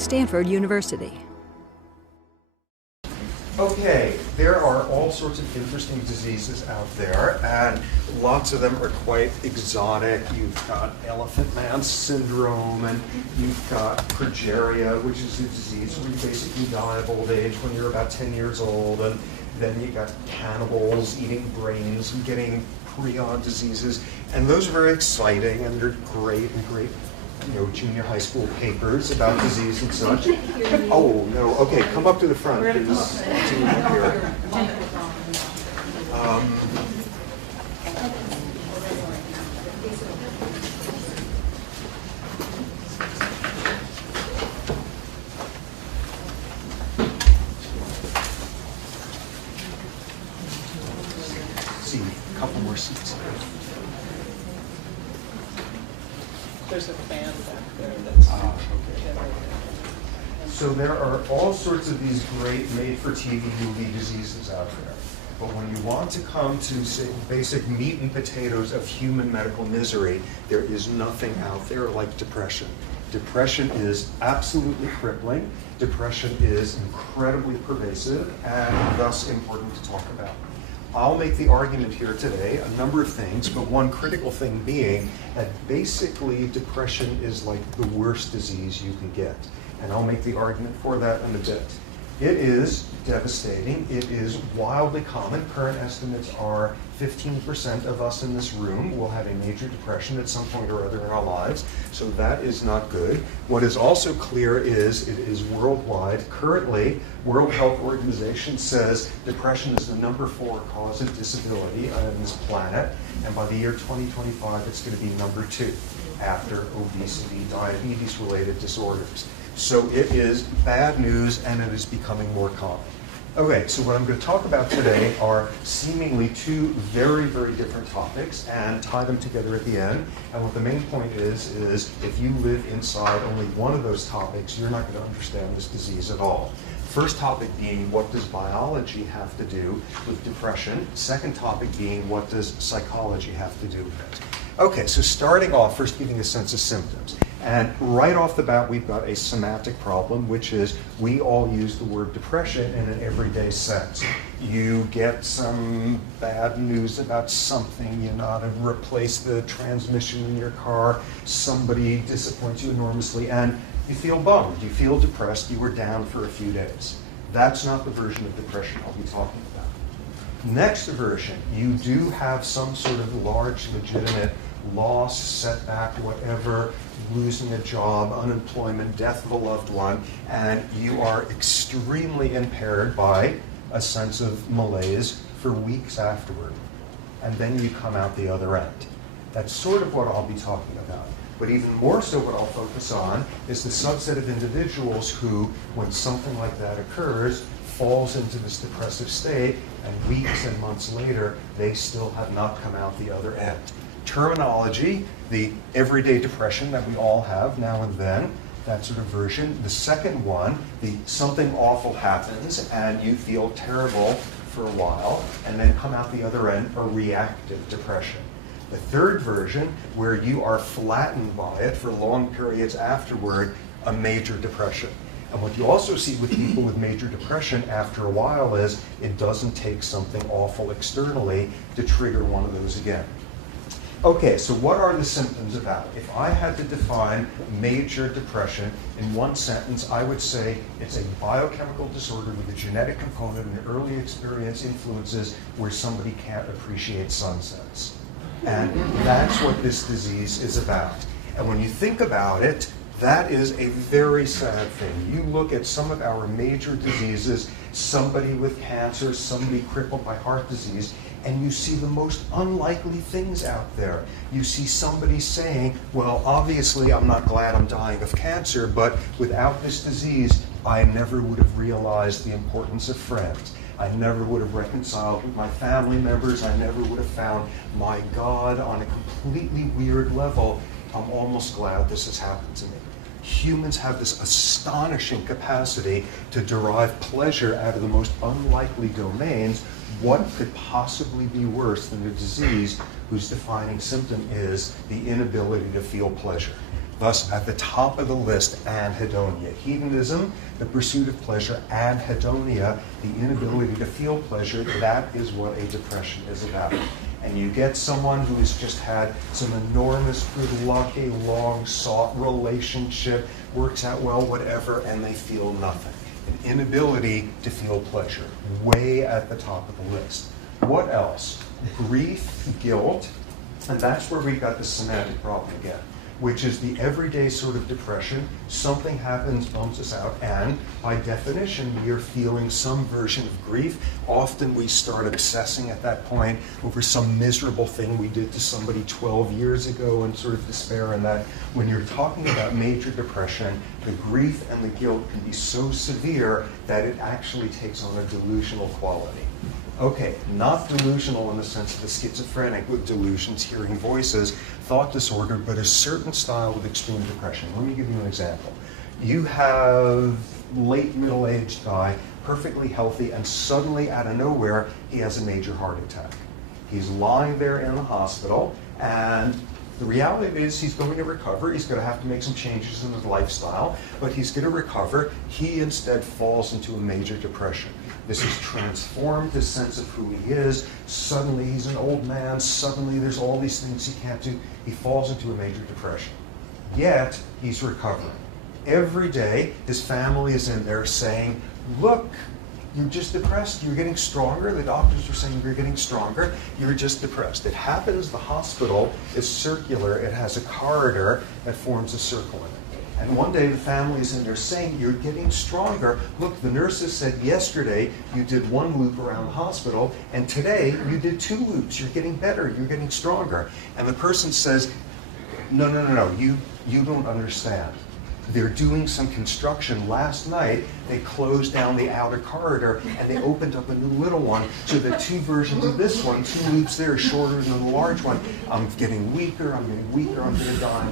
Stanford University. Okay, there are all sorts of interesting diseases out there, and lots of them are quite exotic. You've got elephant man syndrome, and you've got progeria, which is a disease where you basically die of old age when you're about 10 years old, and then you've got cannibals eating brains and getting prion diseases, and those are very exciting, and they're great, junior high school papers about disease and such. Oh, no. Okay, come up to the front. There's a team up here. See, a couple more seats. There's a fan back there that's generating. So there are all sorts of these great made-for-TV movie diseases out there. But when you want to come to, say, basic meat and potatoes of human medical misery, there is nothing out there like depression. Depression is absolutely crippling. Depression is incredibly pervasive and thus important to talk about. I'll make the argument here today, a number of things, but one critical thing being that basically depression is like the worst disease you can get. And I'll make the argument for that in a bit. It is devastating. It is wildly common. Current estimates are 15% of us in this room will have a major depression at some point or other in our lives. So that is not good. What is also clear is it is worldwide. Currently, World Health Organization says depression is the number 4 cause of disability on this planet. And by the year 2025, it's going to be number 2 after obesity, diabetes-related disorders. So it is bad news, and it is becoming more common. Okay, so what I'm going to talk about today are seemingly 2 very, very different topics and tie them together at the end. And what the main point is if you live inside only one of those topics, you're not going to understand this disease at all. First topic being, what does biology have to do with depression? Second topic being, what does psychology have to do with it? Okay, so starting off, first giving a sense of symptoms. And right off the bat, we've got a semantic problem, which is we all use the word depression in an everyday sense. You get some bad news about something, you know, to replace the transmission in your car, somebody disappoints you enormously, and you feel bummed, you feel depressed, you were down for a few days. That's not the version of depression I'll be talking about. Next version, you do have some sort of large, legitimate loss, setback, whatever, losing a job, unemployment, death of a loved one, and you are extremely impaired by a sense of malaise for weeks afterward. And then you come out the other end. That's sort of what I'll be talking about. But even more so what I'll focus on is the subset of individuals who, when something like that occurs, falls into this depressive state, and weeks and months later, they still have not come out the other end. Terminology, the everyday depression that we all have now and then, that sort of version. The second one, the something awful happens and you feel terrible for a while and then come out the other end, a reactive depression. The third version, where you are flattened by it for long periods afterward, a major depression. And what you also see with people with major depression after a while is it doesn't take something awful externally to trigger one of those again. Okay, so what are the symptoms about? If I had to define major depression in one sentence, I would say it's a biochemical disorder with a genetic component and early experience influences where somebody can't appreciate sunsets. And that's what this disease is about. And when you think about it, that is a very sad thing. You look at some of our major diseases, somebody with cancer, somebody crippled by heart disease, and you see the most unlikely things out there. You see somebody saying, well, obviously I'm not glad I'm dying of cancer, but without this disease, I never would have realized the importance of friends. I never would have reconciled with my family members. I never would have found my God on a completely weird level. I'm almost glad this has happened to me. Humans have this astonishing capacity to derive pleasure out of the most unlikely domains. What could possibly be worse than a disease whose defining symptom is the inability to feel pleasure? Thus, at the top of the list, anhedonia. Hedonism, the pursuit of pleasure, anhedonia, the inability to feel pleasure, that is what a depression is about. And you get someone who has just had some enormous good luck, a long-sought relationship, works out well, whatever, and they feel nothing. An inability to feel pleasure, way at the top of the list. What else? Grief, guilt, and that's where we got the semantic problem again, which is the everyday sort of depression. Something happens, bumps us out, and by definition, we are feeling some version of grief. Often we start obsessing at that point over some miserable thing we did to somebody 12 years ago and sort of despair in that. When you're talking about major depression, the grief and the guilt can be so severe that it actually takes on a delusional quality. Okay, not delusional in the sense of the schizophrenic with delusions, hearing voices, thought disorder, but a certain style of extreme depression. Let me give you an example. You have late middle-aged guy, perfectly healthy, and suddenly out of nowhere, he has a major heart attack. He's lying there in the hospital, and the reality is he's going to recover. He's going to have to make some changes in his lifestyle, but he's going to recover. He instead falls into a major depression. This has transformed his sense of who he is. Suddenly he's an old man. Suddenly there's all these things he can't do. He falls into a major depression. Yet he's recovering. Every day his family is in there saying, look, you're just depressed. You're getting stronger. The doctors are saying you're getting stronger. You're just depressed. It happens the hospital is circular. It has a corridor that forms a circle in it. And one day the family is in there saying, you're getting stronger. Look, the nurses said yesterday you did 1 loop around the hospital, and today you did 2 loops. You're getting better. You're getting stronger. And the person says, no, you don't understand. They're doing some construction. Last night, they closed down the outer corridor and they opened up a new little one. So the 2 versions of this one, 2 loops there, shorter than the large one. I'm getting weaker, I'm going to die.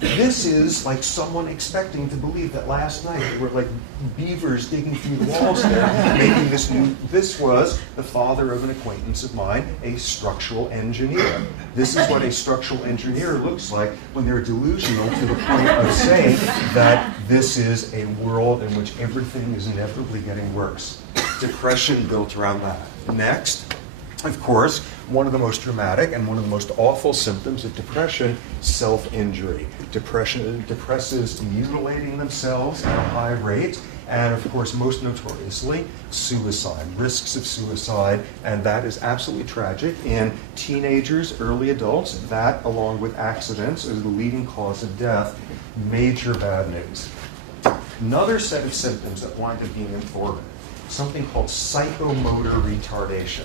This is like someone expecting to believe that last night they were like beavers digging through the walls there, making this new. This was the father of an acquaintance of mine, a structural engineer. This is what a structural engineer looks like when they're delusional to the point of saying that this is a world in which everything is inevitably getting worse. Depression built around that. Next, of course, one of the most dramatic and one of the most awful symptoms of depression, self-injury. Depression depresses mutilating themselves at a high rate, and of course, most notoriously, suicide, risks of suicide, and that is absolutely tragic. In teenagers, early adults, that, along with accidents, is the leading cause of death. Major bad news. Another set of symptoms that wind up being informative, something called psychomotor retardation.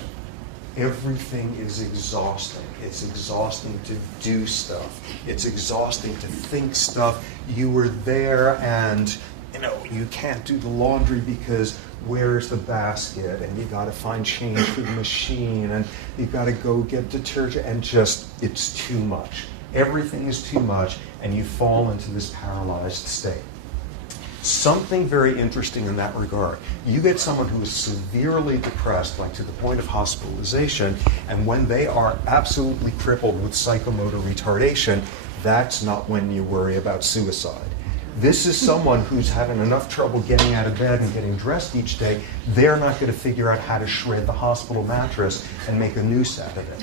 Everything is exhausting. It's exhausting to do stuff. It's exhausting to think stuff. You were there and you can't do the laundry because where's the basket? And you got to find change for the machine, and you got to go get detergent, and just, it's too much. Everything is too much, and you fall into this paralyzed state. Something very interesting in that regard. You get someone who is severely depressed, like to the point of hospitalization, and when they are absolutely crippled with psychomotor retardation, that's not when you worry about suicide. This is someone who's having enough trouble getting out of bed and getting dressed each day. They're not going to figure out how to shred the hospital mattress and make a noose out of it.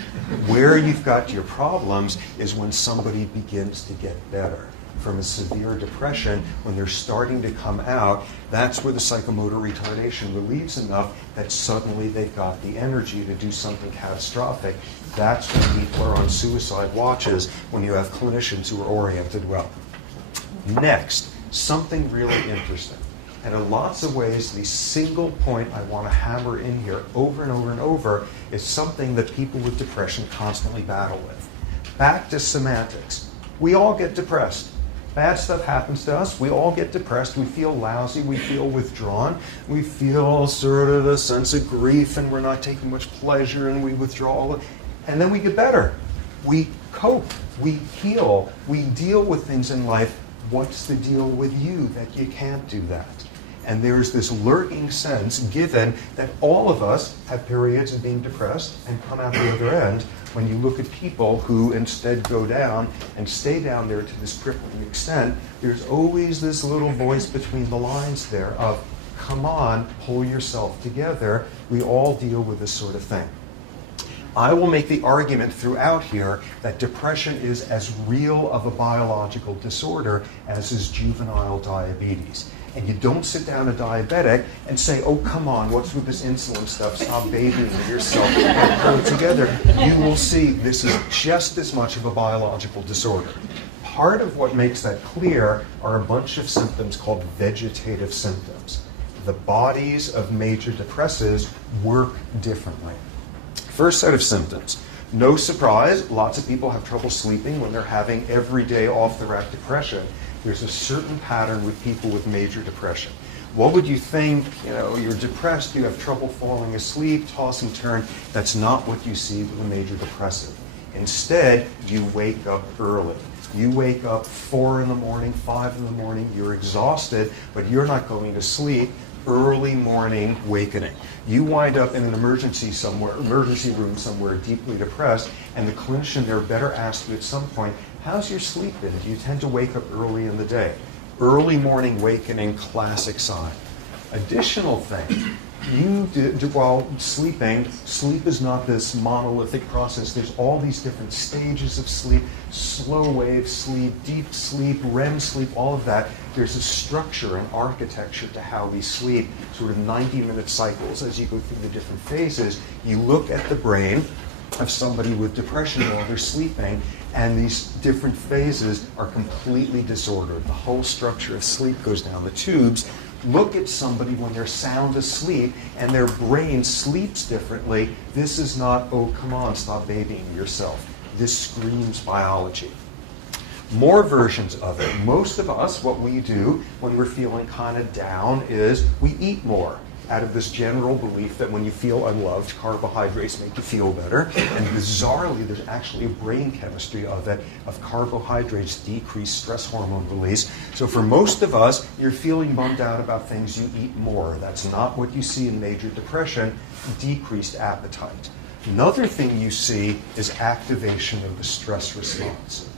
Where you've got your problems is when somebody begins to get better from a severe depression, when they're starting to come out. That's where the psychomotor retardation relieves enough that suddenly they've got the energy to do something catastrophic. That's when people are on suicide watches, when you have clinicians who are oriented well. Next, something really interesting. And in lots of ways, the single point I want to hammer in here over and over and over is something that people with depression constantly battle with. Back to semantics. We all get depressed. Bad stuff happens to us. We all get depressed. We feel lousy. We feel withdrawn. We feel sort of a sense of grief, and we're not taking much pleasure, and we withdraw. And then we get better. We cope. We heal. We deal with things in life. What's the deal with you that you can't do that? And there's this lurking sense, given that all of us have periods of being depressed and come out the other end, when you look at people who instead go down and stay down there to this crippling extent, there's always this little voice between the lines there of, come on, pull yourself together. We all deal with this sort of thing. I will make the argument throughout here that depression is as real of a biological disorder as is juvenile diabetes. And you don't sit down a diabetic and say, oh, come on, what's with this insulin stuff? Stop babying yourself and pull it together. You will see this is just as much of a biological disorder. Part of what makes that clear are a bunch of symptoms called vegetative symptoms. The bodies of major depressives work differently. First set of symptoms. No surprise, lots of people have trouble sleeping when they're having everyday off-the-rack depression. There's a certain pattern with people with major depression. What would you think? You're depressed, you have trouble falling asleep, toss and turn. That's not what you see with a major depressive. Instead, you wake up early. You wake up 4 in the morning, 5 in the morning, you're exhausted, but you're not going to sleep. Early morning awakening. You wind up in an emergency room somewhere, deeply depressed, and the clinician there better ask you at some point, how's your sleep been? Do you tend to wake up early in the day? Early morning awakening, classic sign. Additional thing, while sleeping, sleep is not this monolithic process. There's all these different stages of sleep, slow wave sleep, deep sleep, REM sleep, all of that. There's a structure and architecture to how we sleep, sort of 90-minute cycles as you go through the different phases. You look at the brain of somebody with depression while they're sleeping, and these different phases are completely disordered. The whole structure of sleep goes down the tubes. Look at somebody when they're sound asleep and their brain sleeps differently. This is not, oh, come on, stop babying yourself. This screams biology. More versions of it. Most of us, what we do when we're feeling kind of down is we eat more, out of this general belief that when you feel unloved, carbohydrates make you feel better. And bizarrely, there's actually a brain chemistry of it, of carbohydrates decrease stress hormone release. So for most of us, you're feeling bummed out about things, you eat more. That's not what you see in major depression, decreased appetite. Another thing you see is activation of the stress response.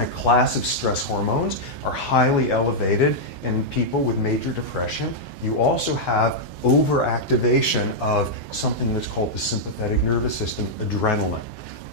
A class of stress hormones are highly elevated in people with major depression. You also have overactivation of something that's called the sympathetic nervous system, adrenaline.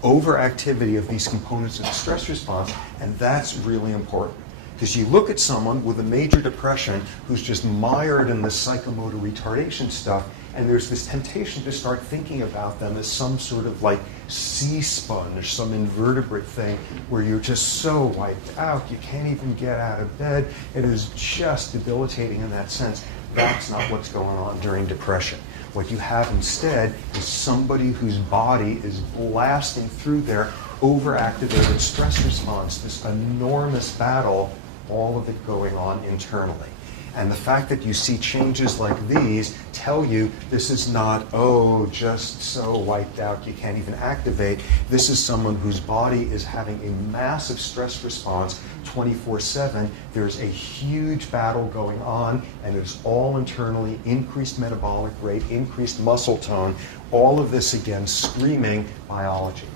Overactivity of these components of the stress response, and that's really important. Because you look at someone with a major depression who's just mired in this psychomotor retardation stuff, and there's this temptation to start thinking about them as some sort of like sea sponge, some invertebrate thing where you're just so wiped out, you can't even get out of bed. It is just debilitating in that sense. That's not what's going on during depression. What you have instead is somebody whose body is blasting through their overactivated stress response, this enormous battle, all of it going on internally. And the fact that you see changes like these tell you this is not, oh, just so wiped out you can't even activate. This is someone whose body is having a massive stress response 24/7. There's a huge battle going on, and it's all internally, increased metabolic rate, increased muscle tone, all of this, again, screaming biology.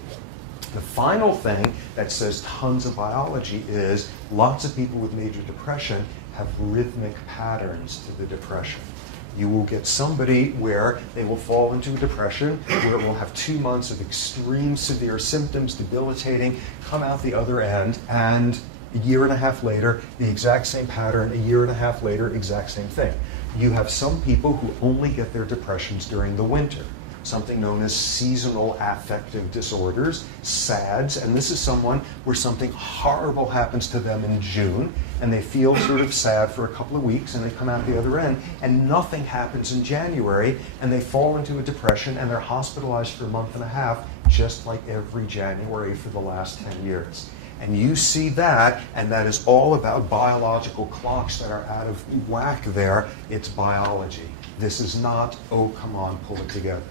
The final thing that says tons of biology is lots of people with major depression have rhythmic patterns to the depression. You will get somebody where they will fall into a depression, where it will have 2 months of extreme severe symptoms, debilitating, come out the other end, and a year and a half later, the exact same pattern, a year and a half later, exact same thing. You have some people who only get their depressions during the winter. Something known as seasonal affective disorders, SADS, and this is someone where something horrible happens to them in June, and they feel sort of sad for a couple of weeks, and they come out the other end, and nothing happens in January, and they fall into a depression, and they're hospitalized for a month and a half, just like every January for the last 10 years. And you see that, and that is all about biological clocks that are out of whack there. It's biology. This is not, oh, come on, pull it together.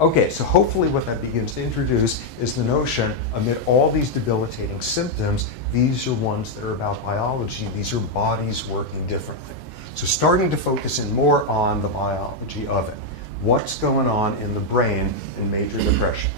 Okay, so hopefully what that begins to introduce is the notion, amid all these debilitating symptoms, these are ones that are about biology. These are bodies working differently. So starting to focus in more on the biology of it. What's going on in the brain in major depression?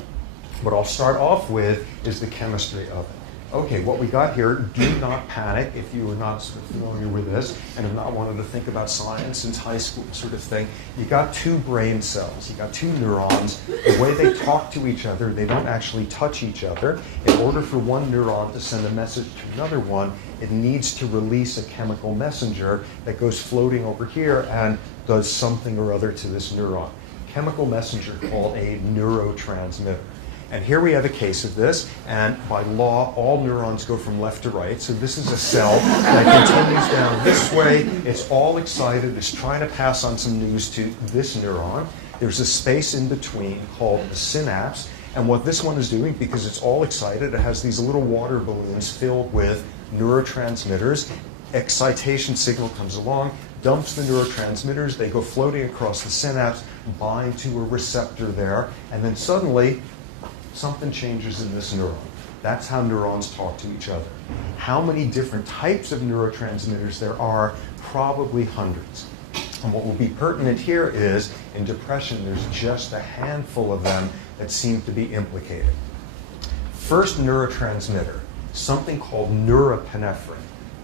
What I'll start off with is the chemistry of it. Okay, what we got here, do not panic if you are not sort of familiar with this and have not wanted to think about science since high school sort of thing. You got two brain cells, you got two neurons. The way they talk to each other, they don't actually touch each other. In order for one neuron to send a message to another one, it needs to release a chemical messenger that goes floating over here and does something or other to this neuron. Chemical messenger called a neurotransmitter. And here we have a case of this, and by law, all neurons go from left to right. So this is a cell that continues down this way. It's all excited. It's trying to pass on some news to this neuron. There's a space in between called the synapse. And what this one is doing, because it's all excited, it has these little water balloons filled with neurotransmitters. Excitation signal comes along, dumps the neurotransmitters. They go floating across the synapse, bind to a receptor there, and then suddenly, something changes in this neuron. That's how neurons talk to each other. How many different types of neurotransmitters there are? Probably hundreds. And what will be pertinent here is, in depression, there's just a handful of them that seem to be implicated. First neurotransmitter, something called norepinephrine.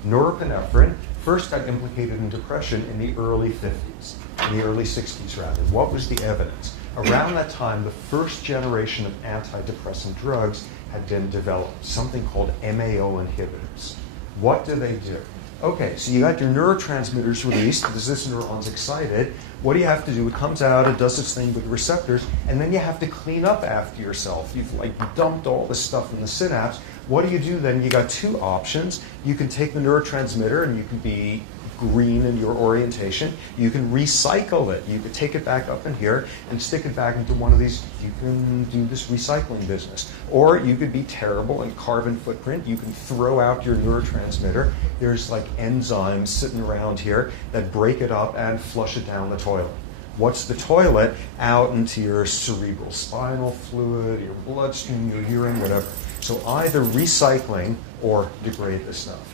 Norepinephrine first got implicated in depression in the early 50s, in the early 60s rather. What was the evidence? Around that time, the first generation of antidepressant drugs had been developed, something called MAO inhibitors. What do they do? Okay, so you got your neurotransmitters released because this neuron's excited. What do you have to do? It comes out, it does its thing with receptors, and then you have to clean up after yourself. You've dumped all this stuff in the synapse. What do you do then? You got two options. You can take the neurotransmitter and you can be green in your orientation. You can recycle it. You could take it back up in here and stick it back into one of these. You can do this recycling business. Or you could be terrible and carbon footprint. You can throw out your neurotransmitter. There's enzymes sitting around here that break it up and flush it down the toilet. What's the toilet? Out into your cerebral spinal fluid, your bloodstream, your urine, whatever. So either recycling or degrade this stuff.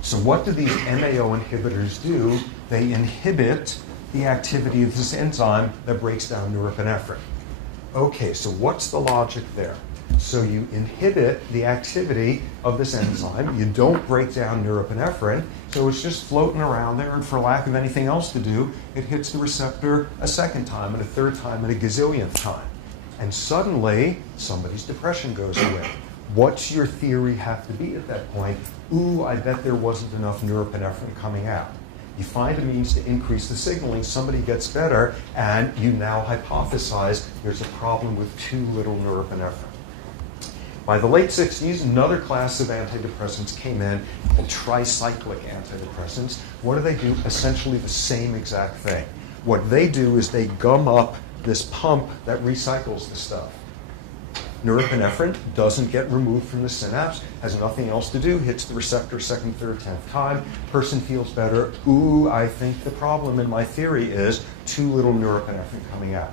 So what do these MAO inhibitors do? They inhibit the activity of this enzyme that breaks down norepinephrine. Okay, so what's the logic there? So you inhibit the activity of this enzyme. You don't break down norepinephrine, so it's just floating around there, and for lack of anything else to do, it hits the receptor a second time, and a third time, and a gazillionth time. And suddenly, somebody's depression goes away. What's your theory have to be at that point? Ooh, I bet there wasn't enough norepinephrine coming out. You find a means to increase the signaling, somebody gets better, and you now hypothesize there's a problem with too little norepinephrine. By the late 60s, another class of antidepressants came in called tricyclic antidepressants. What do? Essentially the same exact thing. What they do is they gum up this pump that recycles the stuff. Norepinephrine doesn't get removed from the synapse, has nothing else to do, hits the receptor second, third, 10th time, person feels better. Ooh, I think the problem in my theory is too little norepinephrine coming out.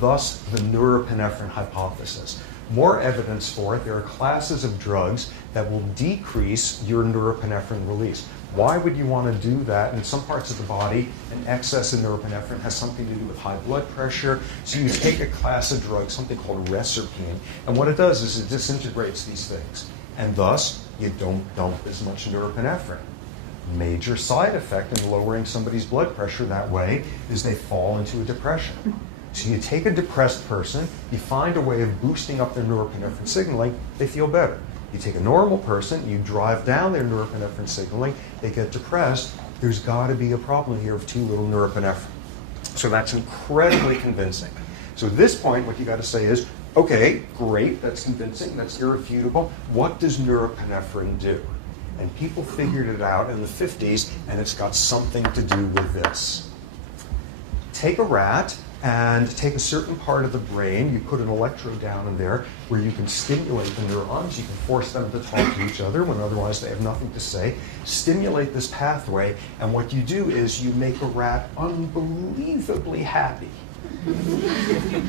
Thus, the norepinephrine hypothesis. More evidence for it, there are classes of drugs that will decrease your norepinephrine release. Why would you want to do that? In some parts of the body, an excess of norepinephrine has something to do with high blood pressure. So you take a class of drugs, something called reserpine, and what it does is it disintegrates these things. And thus, you don't dump as much norepinephrine. Major side effect in lowering somebody's blood pressure that way is they fall into a depression. So you take a depressed person, you find a way of boosting up their norepinephrine signaling, they feel better. You take a normal person, you drive down their norepinephrine signaling, they get depressed. There's got to be a problem here of too little norepinephrine. So that's incredibly convincing. So at this point, what you got to say is, okay, great, that's convincing, that's irrefutable. What does norepinephrine do? And people figured it out in the 50s, and it's got something to do with this. Take a rat and take a certain part of the brain, you put an electrode down in there where you can stimulate the neurons, you can force them to talk to each other when otherwise they have nothing to say, stimulate this pathway, and what you do is you make a rat unbelievably happy.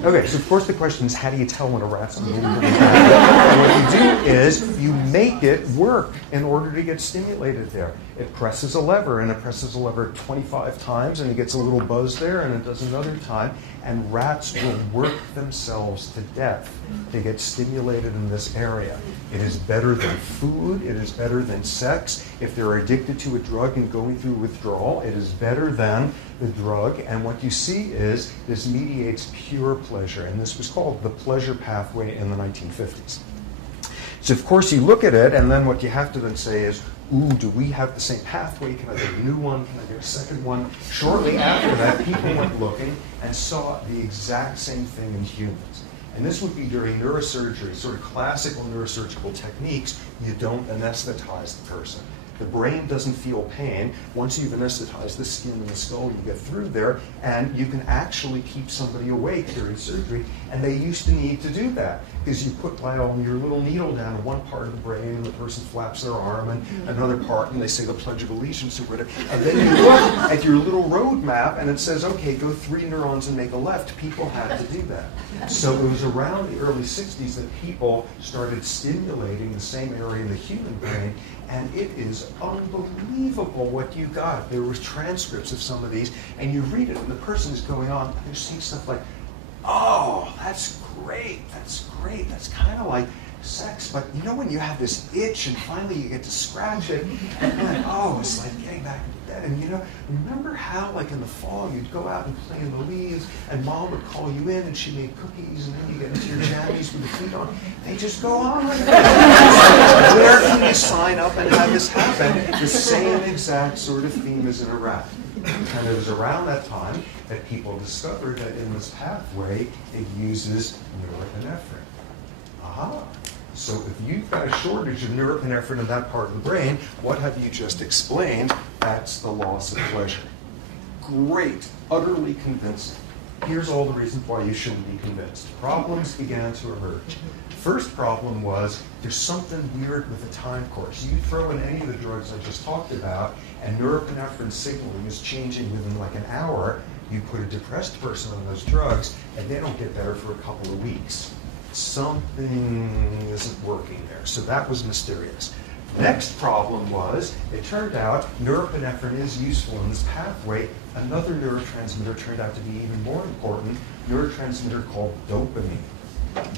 Okay, so of course the question is, how do you tell when a rat's unbelievably happy? And what you do is you make it work in order to get stimulated there. It presses a lever, and it presses a lever 25 times, and it gets a little buzz there, and it does another time, and rats will work themselves to death to get stimulated in this area. It is better than food. It is better than sex. If they're addicted to a drug and going through withdrawal, it is better than the drug. And what you see is this mediates pure pleasure, and this was called the pleasure pathway in the 1950s. So of course you look at it, and then what you have to then say is, ooh, do we have the same pathway? Can I get a new one? Can I get a second one? Shortly after that, people went looking and saw the exact same thing in humans. And this would be during neurosurgery, sort of classical neurosurgical techniques. You don't anesthetize the person. The brain doesn't feel pain. Once you've anesthetized the skin and the skull, you get through there, and you can actually keep somebody awake during surgery. And they used to need to do that because you put your little needle down in one part of the brain, and the person flaps their arm, and another part, and they say the Pledge of Allegiance or whatever. And then you look at your little road map, and it says, okay, go 3 neurons and make a left. People had to do that. So it was around the early 60s that people started stimulating the same area in the human brain. And it is unbelievable what you got. There was transcripts of some of these, and you read it, and the person is going on, and they're saying stuff like, oh, that's great, that's kind of like sex, but you know when you have this itch, and finally you get to scratch it, and then, oh, it's like getting back into bed. And you know, remember how, like in the fall, you'd go out and play in the leaves, and Mom would call you in, and she made cookies, and then you get into your jammies with the feet on. They just go on like that. Where can you sign up and have this happen? The same exact sort of theme as in a rat. And it was around that time that people discovered that in this pathway, it uses norepinephrine. Aha. So if you've got a shortage of norepinephrine in that part of the brain, what have you just explained? That's the loss of pleasure. Great, utterly convincing. Here's all the reasons why you shouldn't be convinced. Problems began to emerge. First problem was there's something weird with the time course. You throw in any of the drugs I just talked about, and norepinephrine signaling is changing within like an hour. You put a depressed person on those drugs, and they don't get better for a couple of weeks. Something isn't working there. So that was mysterious. Next problem was, it turned out norepinephrine is useful in this pathway. Another neurotransmitter turned out to be even more important, neurotransmitter called dopamine.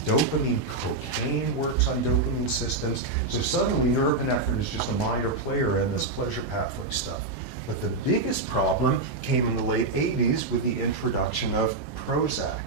Dopamine, cocaine works on dopamine systems. So suddenly norepinephrine is just a minor player in this pleasure pathway stuff. But the biggest problem came in the late 80s with the introduction of Prozac.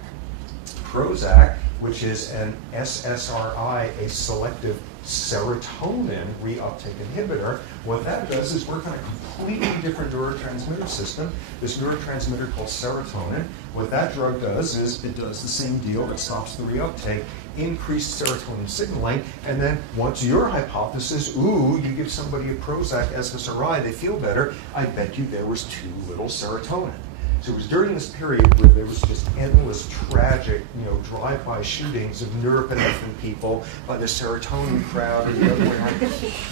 Prozac, which is an SSRI, a selective serotonin reuptake inhibitor. What that does is work on a completely different neurotransmitter system, this neurotransmitter called serotonin. What that drug does is it does the same deal. It stops the reuptake, increased serotonin signaling, and then what's your hypothesis? Ooh, you give somebody a Prozac SSRI, they feel better. I bet you there was too little serotonin. So it was during this period where there was just endless tragic, drive-by shootings of norepinephrine people by the serotonin crowd and the other way around.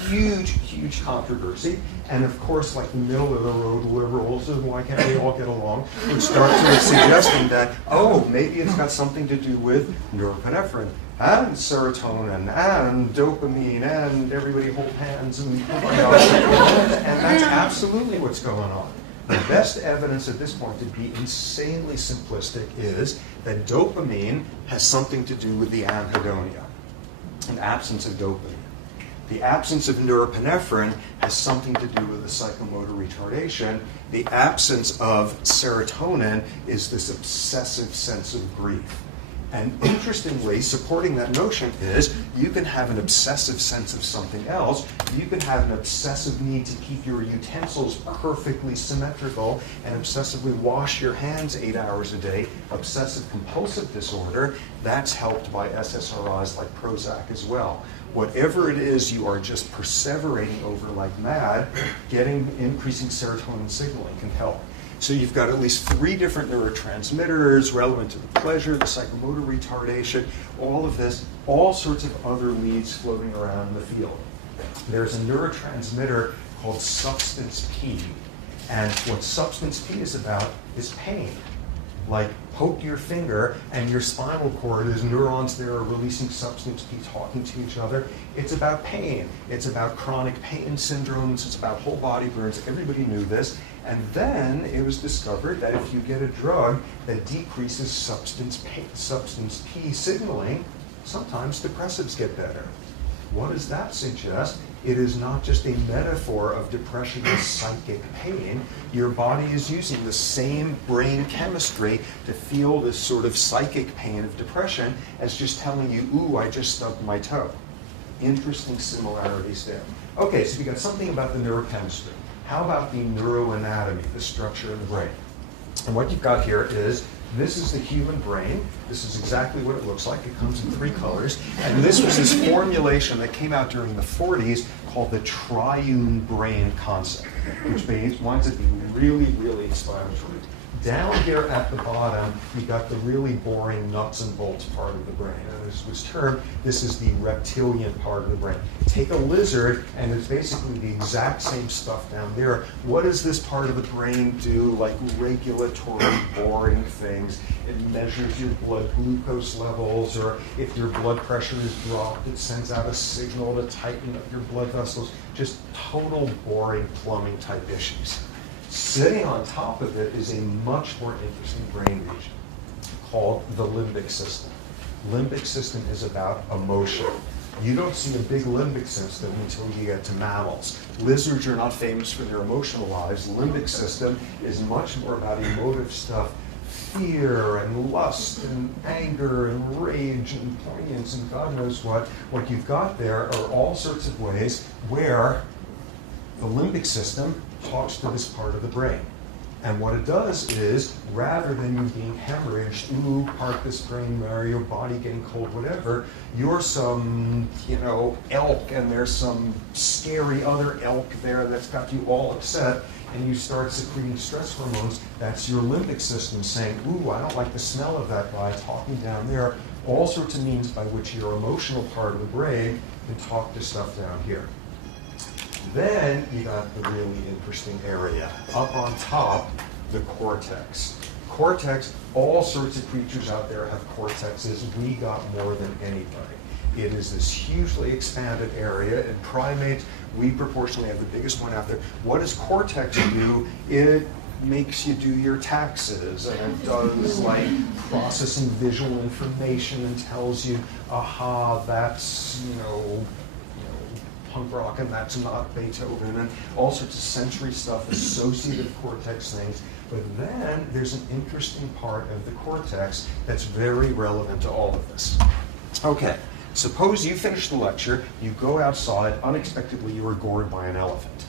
Huge, huge controversy. And of course, like the middle of the road liberals, why can't we all get along, would start sort of suggesting that, oh, maybe it's got something to do with norepinephrine and serotonin and dopamine and everybody hold hands and that's absolutely what's going on. The best evidence at this point, to be insanely simplistic, is that dopamine has something to do with the anhedonia, an absence of dopamine. The absence of norepinephrine has something to do with the psychomotor retardation. The absence of serotonin is this obsessive sense of grief. And interestingly, supporting that notion is you can have an obsessive sense of something else. You can have an obsessive need to keep your utensils perfectly symmetrical and obsessively wash your hands 8 hours a day. Obsessive compulsive disorder, that's helped by SSRIs like Prozac as well. Whatever it is you are just perseverating over like mad, increasing serotonin signaling can help. So you've got at least 3 different neurotransmitters relevant to the pleasure, the psychomotor retardation, all of this, all sorts of other leads floating around in the field. There's a neurotransmitter called substance P, and what substance P is about is pain. like poke your finger and your spinal cord, there's neurons there are releasing substance, be talking to each other. It's about pain. It's about chronic pain syndromes. It's about whole body burns. Everybody knew this. And then it was discovered that if you get a drug that decreases substance P signaling, sometimes depressives get better. What does that suggest? It is not just a metaphor of depression as psychic pain. Your body is using the same brain chemistry to feel this sort of psychic pain of depression as just telling you, ooh, I just stubbed my toe. Interesting similarities there. Okay, so we got something about the neurochemistry. How about the neuroanatomy, the structure of the brain? And what you've got here is, this is the human brain. This is exactly what it looks like. It comes in 3 colors. And this was this formulation that came out during the 40s called the triune brain concept, which winds up being really, really explanatory. Down here at the bottom, you got the really boring nuts and bolts part of the brain. And this was termed, this is the reptilian part of the brain. Take a lizard, and it's basically the exact same stuff down there. What does this part of the brain do? Like regulatory, boring things. It measures your blood glucose levels, or if your blood pressure is dropped, it sends out a signal to tighten up your blood vessels. Just total boring plumbing type issues. Sitting on top of it is a much more interesting brain region called the limbic system. Limbic system is about emotion. You don't see a big limbic system until you get to mammals. Lizards are not famous for their emotional lives. Limbic system is much more about emotive stuff, fear and lust and anger and rage and poignance and God knows what. What you've got there are all sorts of ways where the limbic system talks to this part of the brain. And what it does is, rather than you being hemorrhaged, ooh, part this brain where your body getting cold, whatever, you're some, elk, and there's some scary other elk there that's got you all upset, and you start secreting stress hormones. That's your limbic system saying, ooh, I don't like the smell of that guy, talking down there. All sorts of means by which your emotional part of the brain can talk to stuff down here. Then you got the really interesting area. Up on top, the cortex. Cortex, all sorts of creatures out there have cortexes. We got more than anybody. It is this hugely expanded area. In primates, we proportionally have the biggest one out there. What does cortex do? It makes you do your taxes, and it does like processing visual information and tells you, aha, that's, punk rock, and that's not Beethoven, and all sorts of sensory stuff, associative cortex things. But then there's an interesting part of the cortex that's very relevant to all of this. Okay, suppose you finish the lecture, you go outside, unexpectedly you were gored by an elephant.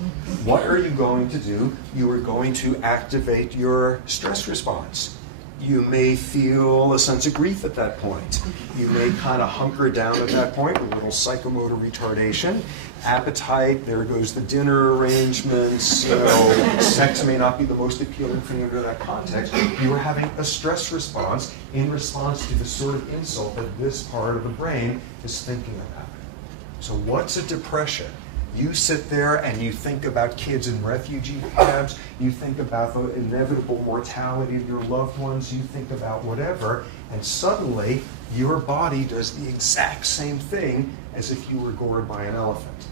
What are you going to do? You are going to activate your stress response. You may feel a sense of grief at that point. You may kind of hunker down at that point, a little psychomotor retardation. Appetite, there goes the dinner arrangements. Sex may not be the most appealing thing under that context. You are having a stress response in response to the sort of insult that this part of the brain is thinking about. So what's a depression? You sit there and you think about kids in refugee camps, you think about the inevitable mortality of your loved ones, you think about whatever, and suddenly your body does the exact same thing as if you were gored by an elephant.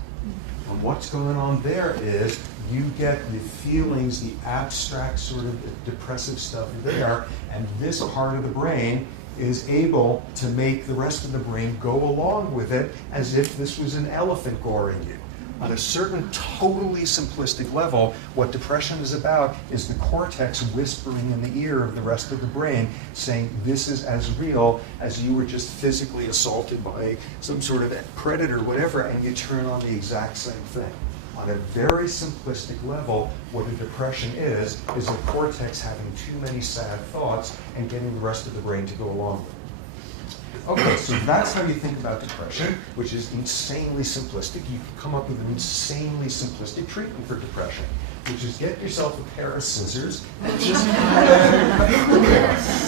And what's going on there is you get the feelings, the abstract sort of depressive stuff there, and this part of the brain is able to make the rest of the brain go along with it as if this was an elephant goring you. On a certain totally simplistic level, what depression is about is the cortex whispering in the ear of the rest of the brain, saying this is as real as you were just physically assaulted by some sort of predator, whatever, and you turn on the exact same thing. On a very simplistic level, what a depression is the cortex having too many sad thoughts and getting the rest of the brain to go along with it. Okay, so that's how you think about depression, which is insanely simplistic. You can come up with an insanely simplistic treatment for depression, which is get yourself a pair of scissors and just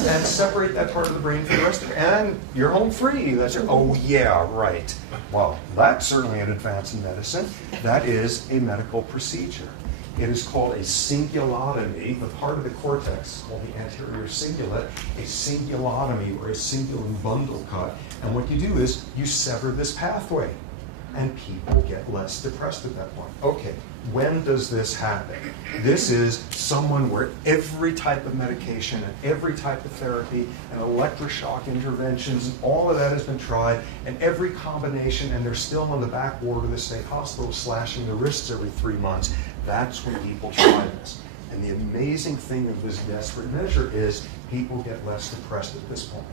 and separate that part of the brain from the rest of it, and you're home free. That's your, oh yeah, right. Well, that's certainly an advance in medicine. That is a medical procedure. It is called a cingulotomy. The part of the cortex called the anterior cingulate, a cingulotomy or a cingulate bundle cut. And what you do is you sever this pathway, and people get less depressed at that point. Okay, when does this happen? This is someone where every type of medication and every type of therapy and electroshock interventions and all of that has been tried, and every combination, and they're still on the back ward of the state hospital slashing their wrists every 3 months. That's when people try this. And the amazing thing of this desperate measure is people get less depressed at this point.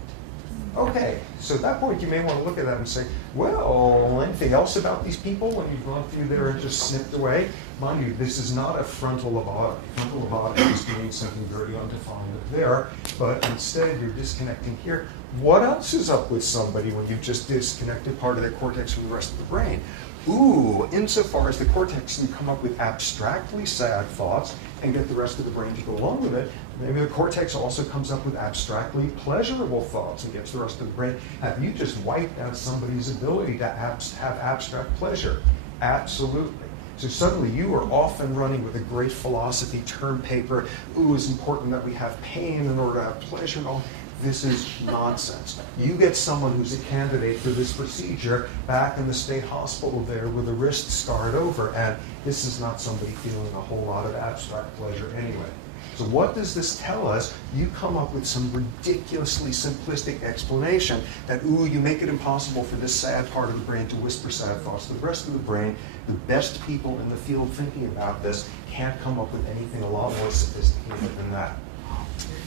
Okay, so at that point you may want to look at that and say, well, anything else about these people when you've gone through there and just snipped away? Mind you, this is not a frontal lobotomy. Frontal lobotomy is doing something very undefined up there, but instead you're disconnecting here. What else is up with somebody when you've just disconnected part of their cortex from the rest of the brain? Ooh, insofar as the cortex can come up with abstractly sad thoughts and get the rest of the brain to go along with it, maybe the cortex also comes up with abstractly pleasurable thoughts and gets the rest of the brain. Have you just wiped out somebody's ability to have abstract pleasure? Absolutely. So suddenly you are off and running with a great philosophy term paper. Ooh, it's important that we have pain in order to have pleasure and all. This is nonsense. You get someone who's a candidate for this procedure back in the state hospital there with a wrist scarred over, and this is not somebody feeling a whole lot of abstract pleasure anyway. So what does this tell us? You come up with some ridiculously simplistic explanation that, ooh, you make it impossible for this sad part of the brain to whisper sad thoughts to the rest of the brain. The best people in the field thinking about this can't come up with anything a lot more sophisticated than that.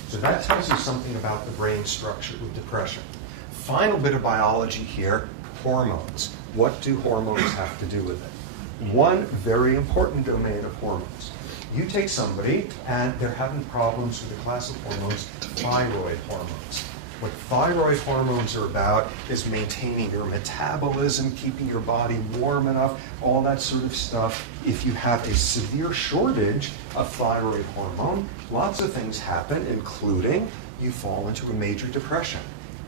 So that tells you something about the brain structure with depression. Final bit of biology here, hormones. What do hormones have to do with it? One very important domain of hormones. You take somebody and they're having problems with a class of hormones, thyroid hormones. What thyroid hormones are about is maintaining your metabolism, keeping your body warm enough, all that sort of stuff. If you have a severe shortage of thyroid hormone, lots of things happen, including you fall into a major depression.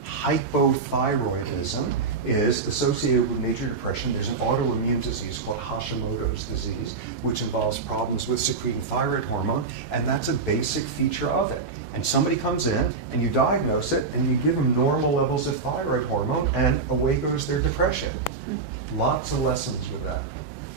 Hypothyroidism is associated with major depression. There's an autoimmune disease called Hashimoto's disease, which involves problems with secreting thyroid hormone, and that's a basic feature of it. And somebody comes in, and you diagnose it, and you give them normal levels of thyroid hormone, and away goes their depression. Lots of lessons with that.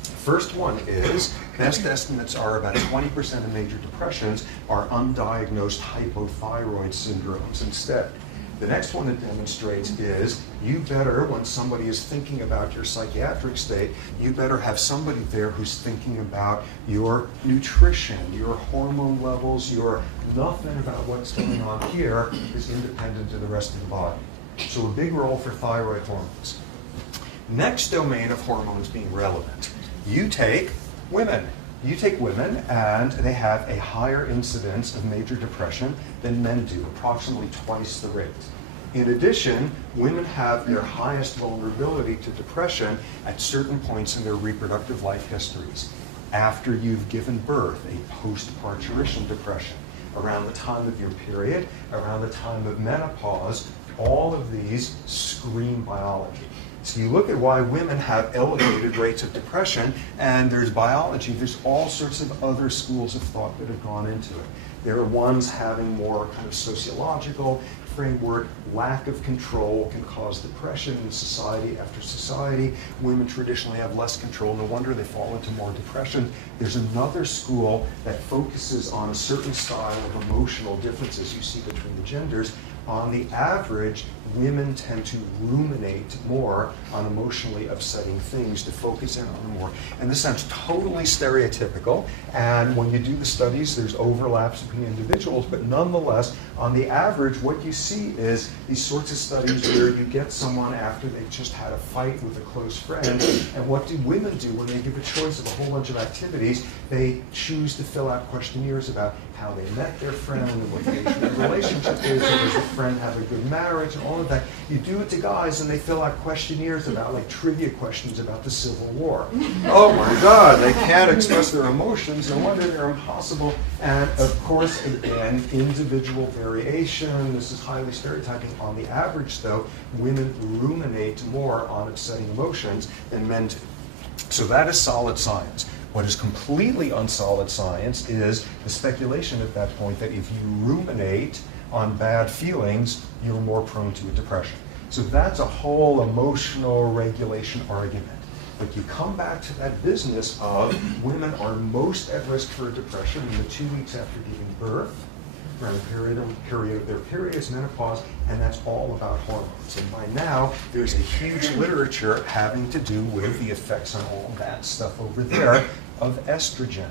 First one is, best estimates are about 20% of major depressions are undiagnosed hypothyroid syndromes instead. The next one it demonstrates is you better, when somebody is thinking about your psychiatric state, you better have somebody there who's thinking about your nutrition, your hormone levels, your nothing about what's going on here is independent of the rest of the body. So a big role for thyroid hormones. Next domain of hormones being relevant. You take women. You take women and they have a higher incidence of major depression than men do, approximately twice the rate. In addition, women have their highest vulnerability to depression at certain points in their reproductive life histories. After you've given birth, a post-parturition depression, around the time of your period, around the time of menopause, all of these scream biology. So you look at why women have elevated rates of depression, and there's biology, there's all sorts of other schools of thought that have gone into it. There are ones having more kind of sociological framework, lack of control can cause depression in society after society. Women traditionally have less control, no wonder they fall into more depression. There's another school that focuses on a certain style of emotional differences you see between the genders. On the average, women tend to ruminate more on emotionally upsetting things, to focus in on them more. And this sounds totally stereotypical, and when you do the studies, there's overlaps between individuals, but nonetheless, on the average, what you see is these sorts of studies where you get someone after they've just had a fight with a close friend, and what do women do when they give a choice of a whole bunch of activities? They choose to fill out questionnaires about how they met their friend and what the nature of the relationship is, and does the friend have a good marriage, and all of that. You do it to guys, and they fill out questionnaires about, like, trivia questions about the Civil War. Oh my God, they can't express their emotions, no wonder they're impossible. And of course, again, individual variation, this is highly stereotyping. On the average, though, women ruminate more on upsetting emotions than men do. So that is solid science. What is completely unsolid science is the speculation at that point that if you ruminate on bad feelings, you're more prone to a depression. So that's a whole emotional regulation argument. But you come back to that business of women are most at risk for depression in the 2 weeks after giving birth, around the period of their periods, menopause, and that's all about hormones. And by now, there's a huge literature having to do with the effects on all that stuff over there of estrogen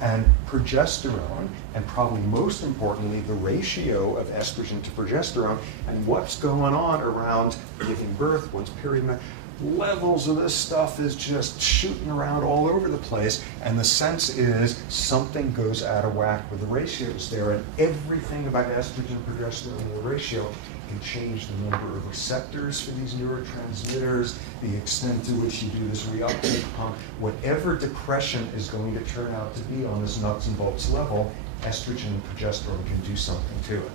and progesterone, and probably most importantly, the ratio of estrogen to progesterone and what's going on around giving birth, one's period. Levels of this stuff is just shooting around all over the place, and the sense is something goes out of whack with the ratios there, and everything about estrogen, progesterone, and the ratio can change the number of receptors for these neurotransmitters, the extent to which you do this reuptake pump. Whatever depression is going to turn out to be on this nuts and bolts level, estrogen and progesterone can do something to it.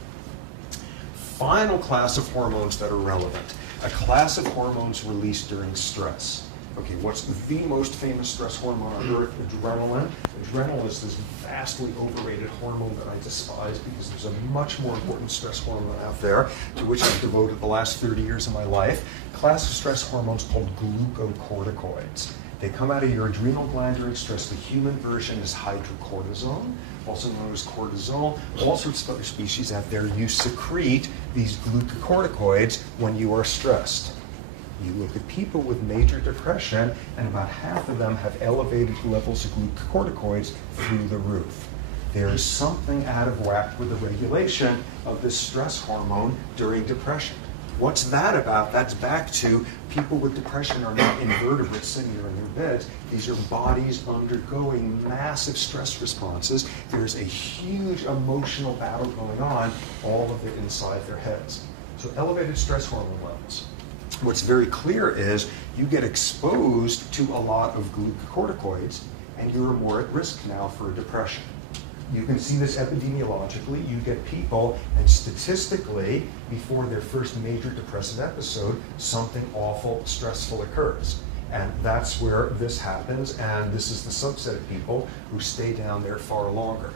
Final class of hormones that are relevant. A class of hormones released during stress. Okay, what's the most famous stress hormone on earth? Adrenaline. Adrenaline is this vastly overrated hormone that I despise because there's a much more important stress hormone out there to which I've devoted the last 30 years of my life. Class of stress hormones called glucocorticoids. They come out of your adrenal gland during stress. The human version is hydrocortisone, also known as cortisol. All sorts of other species out there, you secrete these glucocorticoids when you are stressed. You look at people with major depression, and about half of them have elevated levels of glucocorticoids through the roof. There is something out of whack with the regulation of this stress hormone during depression. What's that about? That's back to people with depression are not invertebrates sitting there in their beds. These are bodies undergoing massive stress responses. There's a huge emotional battle going on, all of it inside their heads. So elevated stress hormone levels. What's very clear is you get exposed to a lot of glucocorticoids, and you're more at risk now for depression. You can see this epidemiologically. You get people, and statistically, before their first major depressive episode, something awful, stressful occurs. And that's where this happens, and this is the subset of people who stay down there far longer.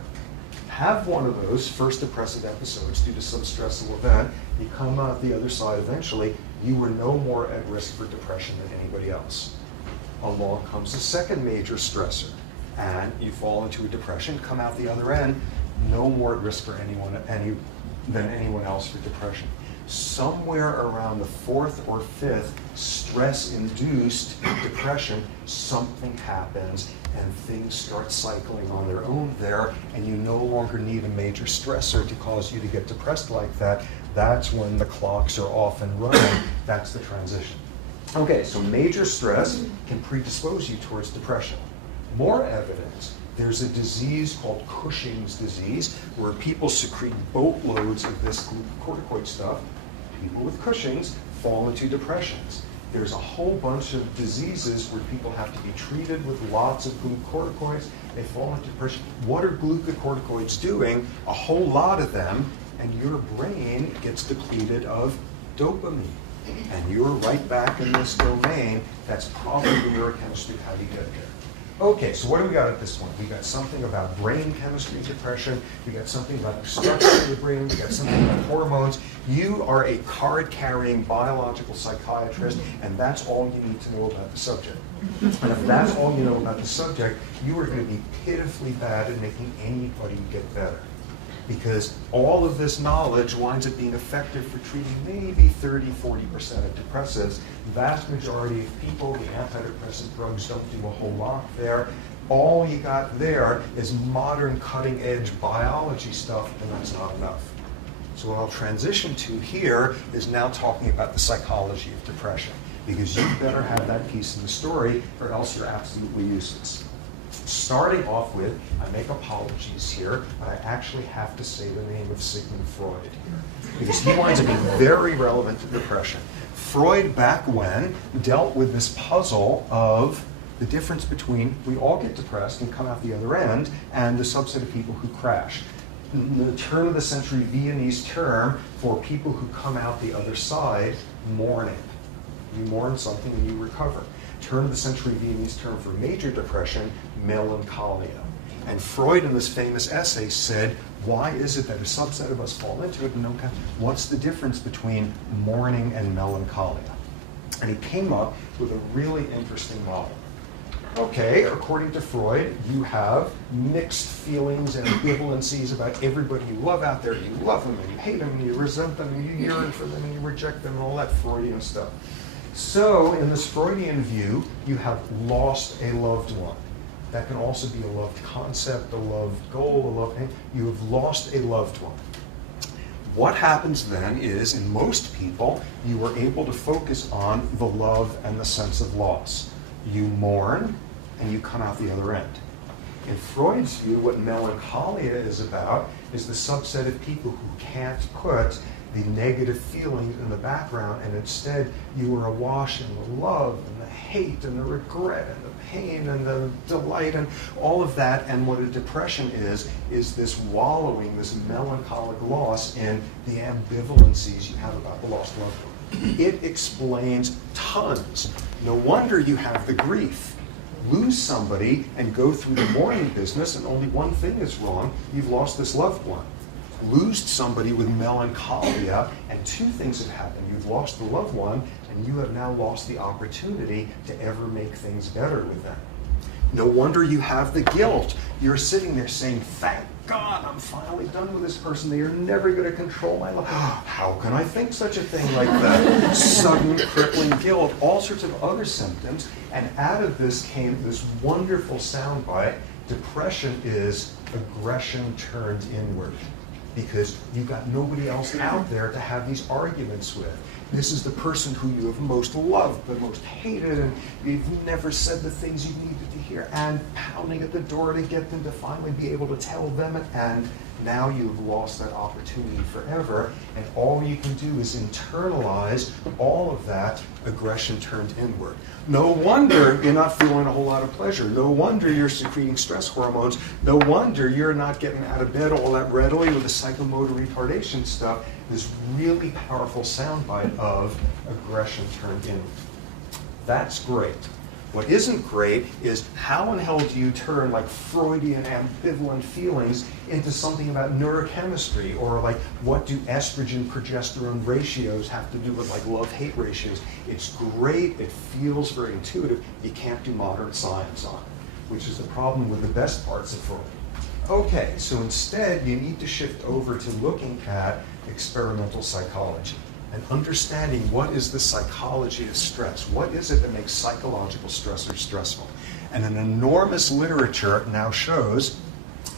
Have one of those first depressive episodes due to some stressful event, you come out the other side eventually, you are no more at risk for depression than anybody else. Along comes a second major stressor, and you fall into a depression, come out the other end, no more at risk for than anyone else for depression. Somewhere around the fourth or fifth stress-induced depression, something happens and things start cycling on their own there, and you no longer need a major stressor to cause you to get depressed like that. That's when the clocks are off and running. That's the transition. Okay, so major stress can predispose you towards depression. More evidence, there's a disease called Cushing's disease, where people secrete boatloads of this glucocorticoid stuff. People with Cushing's fall into depressions. There's a whole bunch of diseases where people have to be treated with lots of glucocorticoids. They fall into depression. What are glucocorticoids doing? A whole lot of them, and your brain gets depleted of dopamine. And you're right back in this domain. That's probably neurochemistry, how you get there. Okay, so what do we got at this point? We got something about brain chemistry depression. We got something about the structure of the brain. We got something about hormones. You are a card-carrying biological psychiatrist, and that's all you need to know about the subject. And if that's all you know about the subject, you are going to be pitifully bad at making anybody get better. Because all of this knowledge winds up being effective for treating maybe 30–40% of depressives. The vast majority of people, the antidepressant drugs don't do a whole lot there. All you got there is modern cutting-edge biology stuff, and that's not enough. So what I'll transition to here is now talking about the psychology of depression, because you better have that piece in the story, or else you're absolutely useless. Starting off with, I make apologies here, but I actually have to say the name of Sigmund Freud here, because he winds up being very relevant to depression. Freud, back when, dealt with this puzzle of the difference between we all get depressed and come out the other end, and the subset of people who crash. The turn of the century Viennese term for people who come out the other side, mourning. You mourn something and you recover. turn of the century Viennese term for major depression, melancholia. And Freud, in this famous essay, said, why is it that a subset of us fall into it? And what's the difference between mourning and melancholia? And he came up with a really interesting model. Okay, according to Freud, you have mixed feelings and ambivalencies about everybody you love out there. You love them and you hate them and you resent them and you yearn for them and you reject them and all that Freudian stuff. So, in this Freudian view, you have lost a loved one. That can also be a loved concept, a loved goal, a loved... You have lost a loved one. What happens then is, in most people, you are able to focus on the love and the sense of loss. You mourn, and you come out the other end. In Freud's view, what melancholia is about is the subset of people who can't put the negative feelings in the background, and instead you are awash in the love and the hate and the regret and the pain and the delight and all of that. And what a depression is this wallowing, this melancholic loss in the ambivalencies you have about the lost loved one. It explains tons. No wonder you have the grief. Lose somebody and go through the mourning business and only one thing is wrong, you've lost this loved one. Lose somebody with melancholia and two things have happened. You've lost the loved one and you have now lost the opportunity to ever make things better with them. No wonder you have the guilt. You're sitting there saying, thank God, I'm finally done with this person. They are never going to control my life. How can I think such a thing like that? Sudden crippling guilt, all sorts of other symptoms. And out of this came this wonderful soundbite. Depression is aggression turned inward. Because you've got nobody else out there to have these arguments with. This is the person who you have most loved but most hated, and you've never said the things you needed to hear, and pounding at the door to get them to finally be able to tell them, and now you've lost that opportunity forever, and all you can do is internalize all of that aggression turned inward. No wonder you're not feeling a whole lot of pleasure. No wonder you're secreting stress hormones. No wonder you're not getting out of bed all that readily with the psychomotor retardation stuff. This really powerful soundbite of aggression turned inward. That's great. What isn't great is how in hell do you turn like Freudian ambivalent feelings into something about neurochemistry, or like what do estrogen progesterone ratios have to do with like love-hate ratios? It's great, it feels very intuitive, you can't do modern science on it, which is the problem with the best parts of Freud. Okay, so instead you need to shift over to looking at experimental psychology and understanding what is the psychology of stress. What is it that makes psychological stressors stressful? And an enormous literature now shows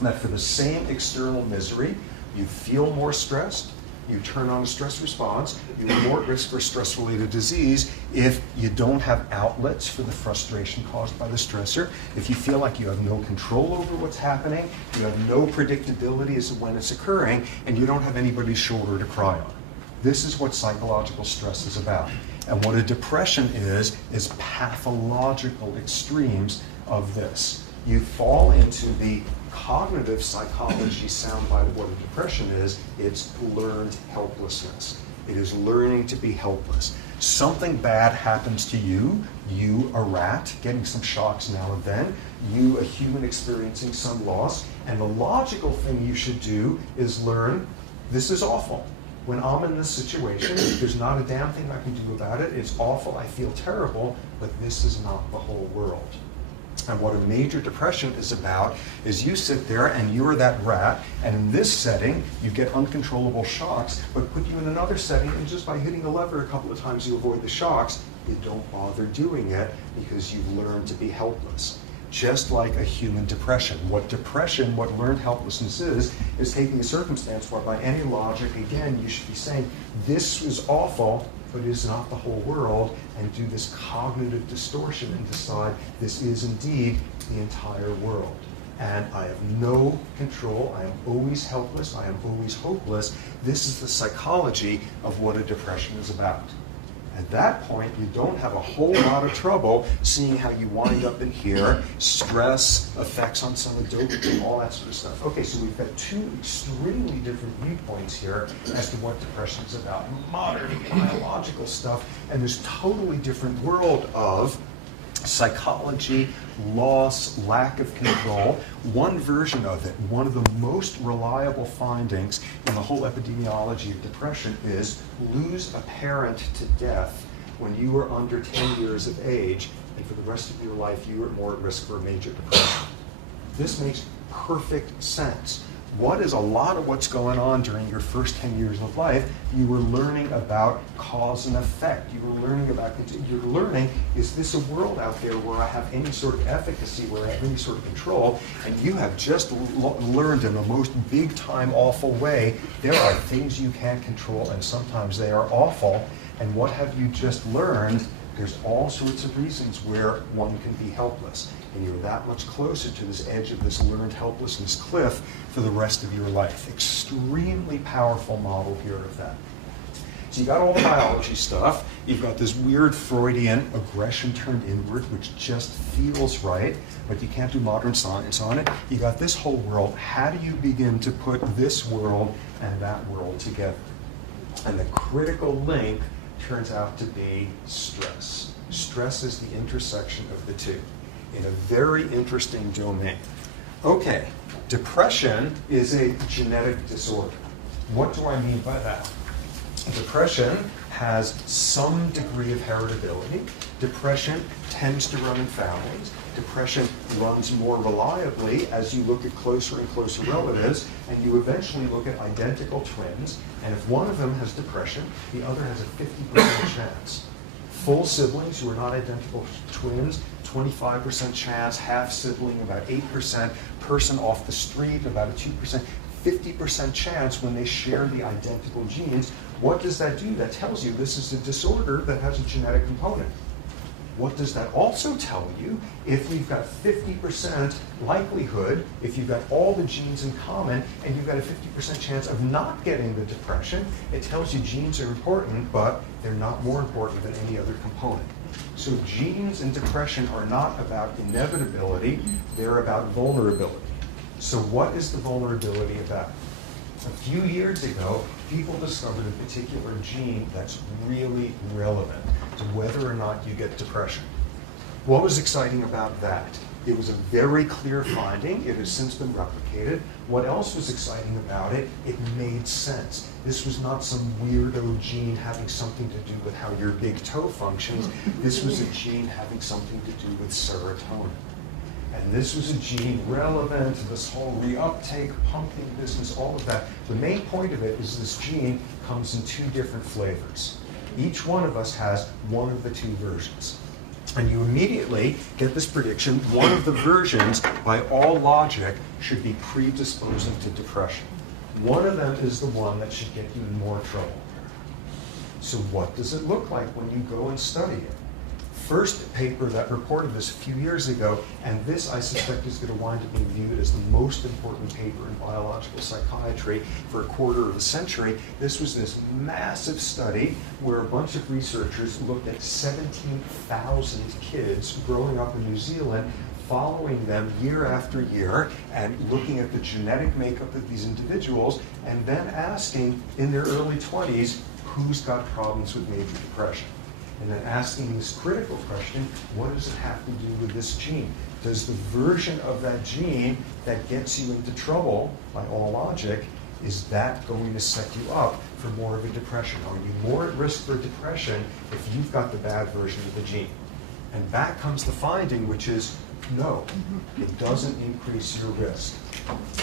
that for the same external misery, you feel more stressed, you turn on a stress response, you're more at risk for stress-related disease if you don't have outlets for the frustration caused by the stressor, if you feel like you have no control over what's happening, you have no predictability as to when it's occurring, and you don't have anybody's shoulder to cry on. This is what psychological stress is about. And what a depression is pathological extremes of this. You fall into the cognitive psychology soundbite of what a depression is. It's learned helplessness. It is learning to be helpless. Something bad happens to you, a rat, getting some shocks now and then, you, a human experiencing some loss, and the logical thing you should do is learn, this is awful. When I'm in this situation, there's not a damn thing I can do about it. It's awful, I feel terrible, but this is not the whole world. And what a major depression is about is you sit there and you're that rat, and in this setting, you get uncontrollable shocks, but put you in another setting, and just by hitting the lever a couple of times you avoid the shocks, you don't bother doing it because you've learned to be helpless. Just like a human depression. What learned helplessness is taking a circumstance where by any logic, again, you should be saying, this is awful, but it is not the whole world, and do this cognitive distortion and decide this is indeed the entire world. And I have no control, I am always helpless, I am always hopeless. This is the psychology of what a depression is about. At that point, you don't have a whole lot of trouble seeing how you wind up in here, stress, effects on some of the dopamine, all that sort of stuff. Okay, so we've got two extremely different viewpoints here as to what depression is about. Modern biological stuff, and this totally different world of Psychology, loss, lack of control. One version of it, one of the most reliable findings in the whole epidemiology of depression is lose a parent to death when you are under 10 years of age, and for the rest of your life you are more at risk for a major depression. This makes perfect sense. What is a lot of what's going on during your first 10 years of life? You were learning about cause and effect. You were learning about, you're learning, is this a world out there where I have any sort of efficacy, where I have any sort of control? And you have just learned in the most big time awful way, there are things you can't control and sometimes they are awful. And what have you just learned? There's all sorts of reasons where one can be helpless. And you're that much closer to this edge of this learned helplessness cliff for the rest of your life. Extremely powerful model here of that. So you got all the biology stuff. You've got this weird Freudian aggression turned inward, which just feels right, but you can't do modern science on it. You got this whole world. How do you begin to put this world and that world together? And the critical link turns out to be stress. Stress is the intersection of the two in a very interesting domain. Okay, depression is a genetic disorder. What do I mean by that? Depression has some degree of heritability. Depression tends to run in families. Depression runs more reliably as you look at closer and closer relatives, and you eventually look at identical twins, and if one of them has depression, the other has a 50% chance. Full siblings who are not identical twins, 25% chance, half sibling, about 8%, person off the street, about a 2%, 50% chance when they share the identical genes. What does that do? That tells you this is a disorder that has a genetic component. What does that also tell you? If you've got 50% likelihood, if you've got all the genes in common, and you've got a 50% chance of not getting the depression, it tells you genes are important, but they're not more important than any other component. So genes in depression are not about inevitability, they're about vulnerability. So what is the vulnerability about? A few years ago, people discovered a particular gene that's really relevant to whether or not you get depression. What was exciting about that? It was a very clear finding. It has since been replicated. What else was exciting about it? It made sense. This was not some weirdo gene having something to do with how your big toe functions. This was a gene having something to do with serotonin. And this was a gene relevant to this whole reuptake, pumping business, all of that. The main point of it is this gene comes in two different flavors. Each one of us has one of the two versions. And you immediately get this prediction, one of the versions, by all logic, should be predisposing to depression. One of them is the one that should get you in more trouble. So what does it look like when you go and study it? First paper that reported this a few years ago, and this I suspect is going to wind up being viewed as the most important paper in biological psychiatry for a quarter of a century. This was this massive study where a bunch of researchers looked at 17,000 kids growing up in New Zealand, following them year after year and looking at the genetic makeup of these individuals, and then asking in their early 20s, who's got problems with major depression? And then asking this critical question, what does it have to do with this gene? Does the version of that gene that gets you into trouble, by all logic, is that going to set you up for more of a depression? Are you more at risk for depression if you've got the bad version of the gene? And back comes the finding, which is no, it doesn't increase your risk.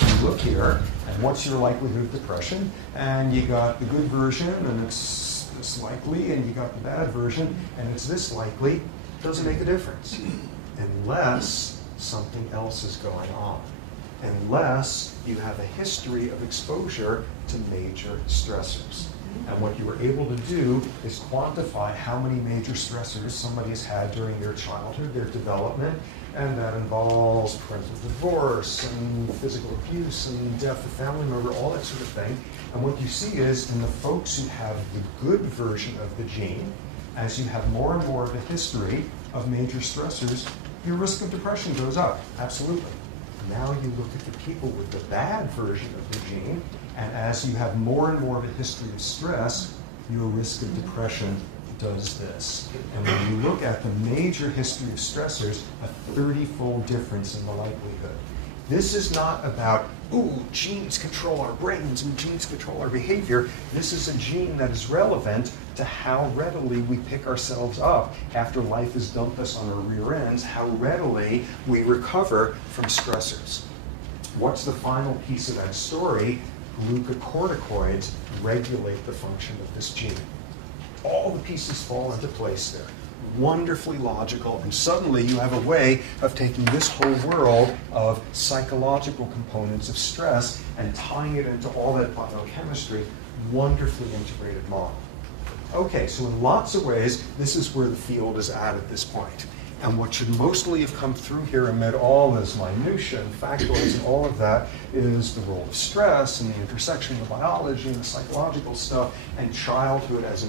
You look here, and what's your likelihood of depression? And you got the good version, and it's this likely, and you got the bad version, and it's this likely. Doesn't make a difference unless something else is going on, unless you have a history of exposure to major stressors. And what you were able to do is quantify how many major stressors somebody's had during their childhood, their development, and that involves parental divorce and physical abuse and death of family member, all that sort of thing. And what you see is in the folks who have the good version of the gene, as you have more and more of a history of major stressors, your risk of depression goes up, absolutely. Now you look at the people with the bad version of the gene, and as you have more and more of a history of stress, your risk of depression does this. And when you look at the major history of stressors, a 30-fold difference in the likelihood. This is not about, ooh, genes control our brains and genes control our behavior. This is a gene that is relevant to how readily we pick ourselves up after life has dumped us on our rear ends, how readily we recover from stressors. What's the final piece of that story? Glucocorticoids regulate the function of this gene. All the pieces fall into place there. Wonderfully logical, and suddenly you have a way of taking this whole world of psychological components of stress and tying it into all that biochemistry. Wonderfully integrated model. Okay, so in lots of ways, this is where the field is at this point. And what should mostly have come through here amid all this minutia and factoids and all of that is the role of stress and the intersection of biology and the psychological stuff, and childhood as a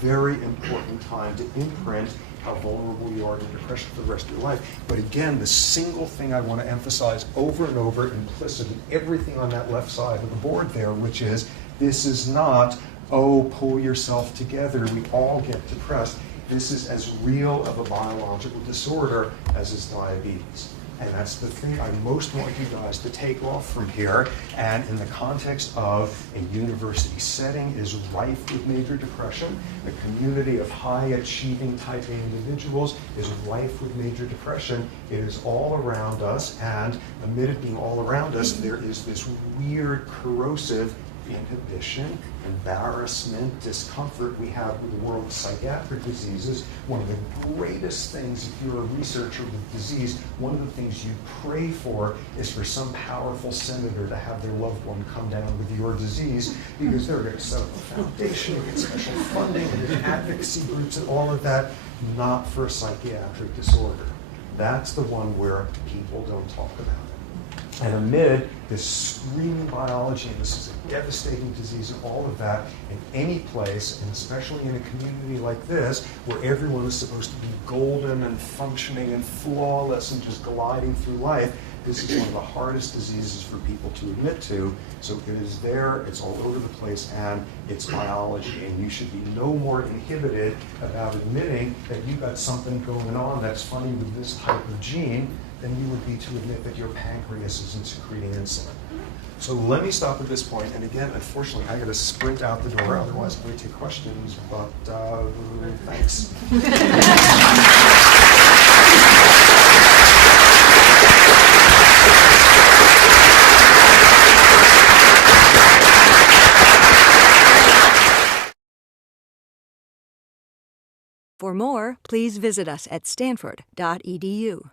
very important time to imprint how vulnerable you are to depression for the rest of your life. But again, the single thing I want to emphasize over and over, implicit in everything on that left side of the board there, which is this is not, oh, pull yourself together, we all get depressed. This is as real of a biological disorder as is diabetes. And that's the thing I most want you guys to take off from here. And in the context of a university setting is rife with major depression. The community of high-achieving type A individuals is rife with major depression. It is all around us, and amid it being all around us, there is this weird, corrosive inhibition, embarrassment, discomfort we have with the world of psychiatric diseases. One of the greatest things, if you're a researcher with disease, one of the things you pray for is for some powerful senator to have their loved one come down with your disease, because they're going to set up a foundation and get special funding and advocacy groups and all of that, not for a psychiatric disorder. That's the one where people don't talk about it. And amid this screaming biology, and this is a devastating disease and all of that, in any place, and especially in a community like this, where everyone is supposed to be golden and functioning and flawless and just gliding through life, this is one of the hardest diseases for people to admit to. So it is there, it's all over the place, and it's biology. And you should be no more inhibited about admitting that you've got something going on that's funny with this type of gene than you would be to admit that your pancreas isn't secreting insulin. So let me stop at this point. And again, unfortunately, I got to sprint out the door. Otherwise, I'm going to take questions. But thanks. For more, please visit us at stanford.edu.